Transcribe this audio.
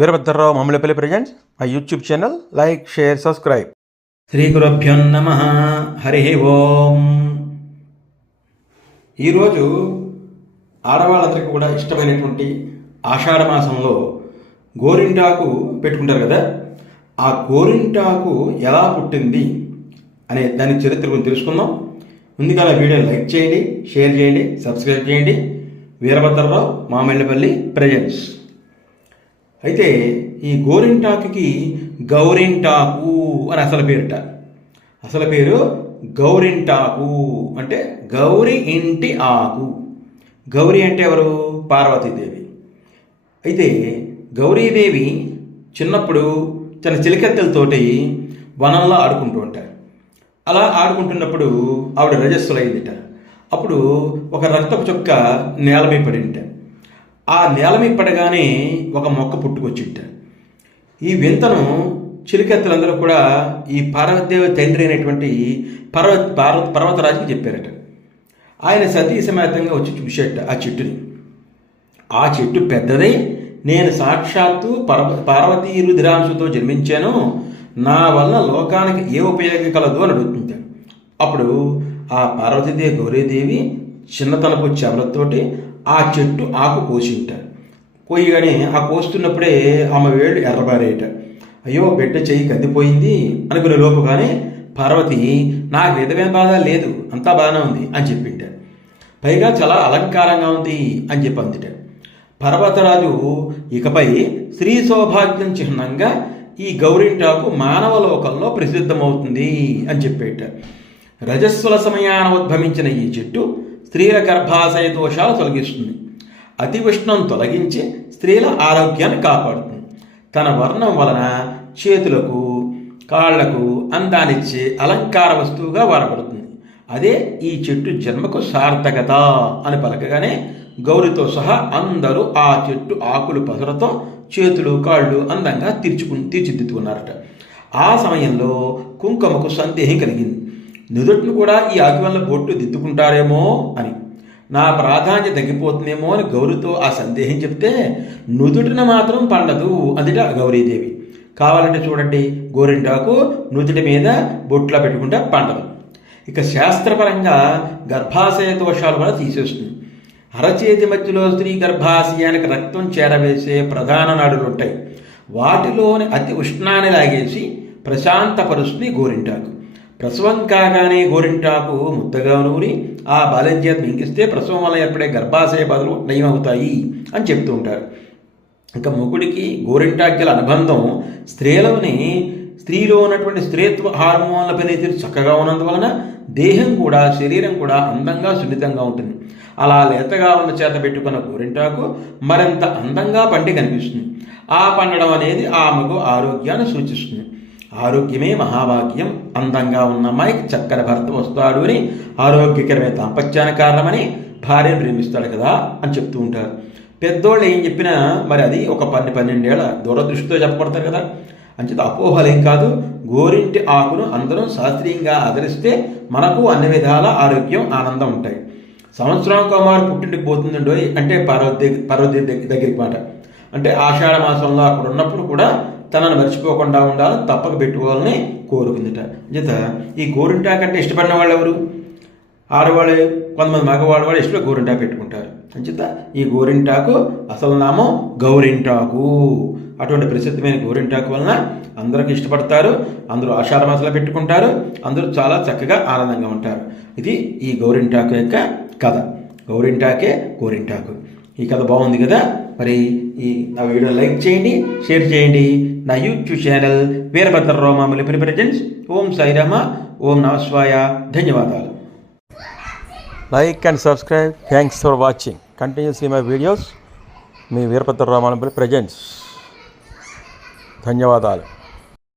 Veerabhadrarao Mamillapalli presents my YouTube channel. Like, share, subscribe. శ్రీ గురుభ్యో నమః. హరి ఓం. ఈరోజు ఆడవాళ్ళందరికీ కూడా ఇష్టమైనటువంటి ఆషాఢ మాసంలో గోరింటాకు పెట్టుకుంటారు కదా. ఆ గోరింటాకు ఎలా పుట్టింది అనే దాని చరిత్ర గురించి తెలుసుకుందాం. ముందుగా నా వీడియో లైక్ చేయండి, షేర్ చేయండి, సబ్స్క్రైబ్ చేయండి. వీరభద్రరావు మామిళ్ళపల్లి ప్రజెంట్స్. అయితే ఈ గోరింటాకుకి గౌరింటాకు అని అసలు పేరుట. అసలు పేరు గౌరింటాకు, అంటే గౌరి ఇంటి ఆకు. గౌరి అంటే ఎవరు? పార్వతీదేవి. అయితే గౌరీదేవి చిన్నప్పుడు తన చిలికెత్తలతోటి వనంలో ఆడుకుంటూ ఉంటారు. అలా ఆడుకుంటున్నప్పుడు ఆవిడ రజస్సులైందిట. అప్పుడు ఒక రక్తపు చుక్క నేల మీద పడింట. ఆ నేల మీద పడగానే ఒక మొక్క పుట్టుకొచ్చింట. ఈ వింతను చిలికెత్తలందరూ కూడా ఈ పార్వతీదేవి తండ్రి అయినటువంటి పర్వతరాజుకి చెప్పారట. ఆయన సతీ సమేతంగా వచ్చి చూసేట ఆ చెట్టుని. ఆ చెట్టు పెద్దదై, నేను సాక్షాత్తు పార్వతీ రుధిరాంశతో జన్మించాను, నా వల్ల లోకానికి ఏ ఉపయోగం కలదు అని అడుగుతుంటాడు. అప్పుడు ఆ పార్వతీదేవి గౌరీదేవి చిన్నతనపు చెమలతోటి ఆ చెట్టు ఆకు కోసింటారు. కోయగానే ఆ కోస్తున్నప్పుడే ఆమె వేళ్ళు ఎర్రబారేట. అయ్యో, బిడ్డ చెయ్యి కందిపోయింది అనుకునే లోపుగానే పార్వతి, నాకు విధమైన బాధ లేదు, అంతా బాగానే ఉంది అని చెప్పింటారు. పైగా చాలా అలంకారంగా ఉంది అని చెప్పి అందుట. పర్వతరాజు ఇకపై స్త్రీ సౌభాగ్యం చిహ్నంగా ఈ గౌరింటాకు మానవ లోకంలో ప్రసిద్ధమవుతుంది అని చెప్పేట. రజస్సుల సమయాన ఉద్భవించిన ఈ చెట్టు స్త్రీల గర్భాశయ దోషాలు తొలగిస్తుంది. అతి ఉష్ణం తొలగించి స్త్రీల ఆరోగ్యాన్ని కాపాడుతుంది. తన వర్ణం వలన చేతులకు, కాళ్లకు అందాన్నిచ్చే అలంకార వస్తువుగా వాడబడుతుంది. అదే ఈ చెట్టు జన్మకు సార్థకత అని పలకగానే గౌరితో సహా అందరూ ఆ చెట్టు ఆకులు పసరతో చేతులు, కాళ్ళు అందంగా తీర్చిదిద్దుకున్నారట. ఆ సమయంలో కుంకుమకు సందేహం కలిగింది. నుదుటిని కూడా ఈ ఆకు వల్ల బొట్టు దిద్దుకుంటారేమో అని, నా ప్రాధాన్యత తగ్గిపోతుందేమో అని గౌరితో ఆ సందేహం చెప్తే, నుదుటిని మాత్రం పండదు అందుట గౌరీదేవి. కావాలంటే చూడండి, గోరింటాకు నుదుటి మీద బొట్లా పెట్టుకుంటే పండదు. ఇక శాస్త్రపరంగా గర్భాశయ దోషాలు కూడా తీసేస్తుంది. అరచేతి మధ్యలో స్త్రీ గర్భాశయానికి రక్తం చేరవేసే ప్రధాన నాడులు ఉంటాయి. వాటిలోని అతి ఉష్ణాన్ని లాగేసి ప్రశాంతపరుస్తుంది గోరింటాకు. ప్రసవం కాగానే గోరింటాకు ముద్దగా నూరి ఆ బాల్యం చేత మింగిస్తే ప్రసవం వల్ల ఏర్పడే గర్భాశయ బాధలు నయమవుతాయి అని చెప్తూ ఉంటారు. ఇంకా మొగుడికి గోరింటాకు గల అనుబంధం స్త్రీలో ఉన్నటువంటి స్త్రీత్వ హార్మోన్ల పనితీరు చక్కగా ఉన్నందువలన దేహం కూడా, శరీరం కూడా అందంగా, సున్నితంగా ఉంటుంది. అలా లేతగా ఉన్న చేత పెట్టుకున్న గోరింటాకు మరింత అందంగా పండి కనిపిస్తుంది. ఆ పండడం అనేది ఆమెకు ఆరోగ్యాన్ని సూచిస్తుంది. ఆరోగ్యమే మహాభాగ్యం. అందంగా ఉన్న అమ్మాయికి చక్కని భర్త వస్తాడు అని, ఆరోగ్యకరమైన దాంపత్యానికి కారణమని భార్యను ప్రేమిస్తాడు కదా అని చెప్తూ ఉంటారు. పెద్దోళ్ళు ఏం చెప్పినా మరి అది ఒక 12 ఏళ్ల దూరదృష్టితో చెప్పబడతారు కదా. అంచేత అపోహలేం కాదు. గోరింటి ఆకును అందరం శాస్త్రీయంగా ఆదరిస్తే మనకు అన్ని విధాల ఆరోగ్యం, ఆనందం ఉంటాయి. సంవత్సరం కుమారు పుట్టింటికి పోతుందండో అంటే పార్వతీ దగ్గరికి మాట. అంటే ఆషాఢ మాసంలో అక్కడ ఉన్నప్పుడు కూడా తనను మర్చిపోకుండా ఉండాలని తప్పక పెట్టుకోవాలని కోరుకుందిట. అంచేత ఈ గోరింటాకు అంటే ఇష్టపడిన వాళ్ళు ఎవరు? ఆడవాళ్ళు, కొంతమంది మగవాళ్ళు కూడా ఇష్టపడి గోరింటాకు పెట్టుకుంటారు. అంచేత ఈ గోరింటాకు అసలు నామం గౌరింటాకు. అటువంటి ప్రసిద్ధమైన గోరింటాకు వలన అందరికీ ఇష్టపడతారు. అందరూ ఆషాఢ మాసంలో పెట్టుకుంటారు. అందరూ చాలా చక్కగా ఆనందంగా ఉంటారు. ఇది ఈ గౌరింటాకు యొక్క కథ. గౌరింటాకే గోరింటాకు. ఈ కథ బాగుంది కదా. మరి నా వీడియో లైక్ చేయండి, షేర్ చేయండి. నా YouTube channel Veerabhadrarao Mamillapalli presents. Om Sairam, Om నమఃశివాయ. ధన్యవాదాలు. Like and subscribe. Thanks for watching. Continuously my videos. మీ వీరభద్రరావు మామిళ్ళపల్లి ప్రజెంట్స్. ధన్యవాదాలు.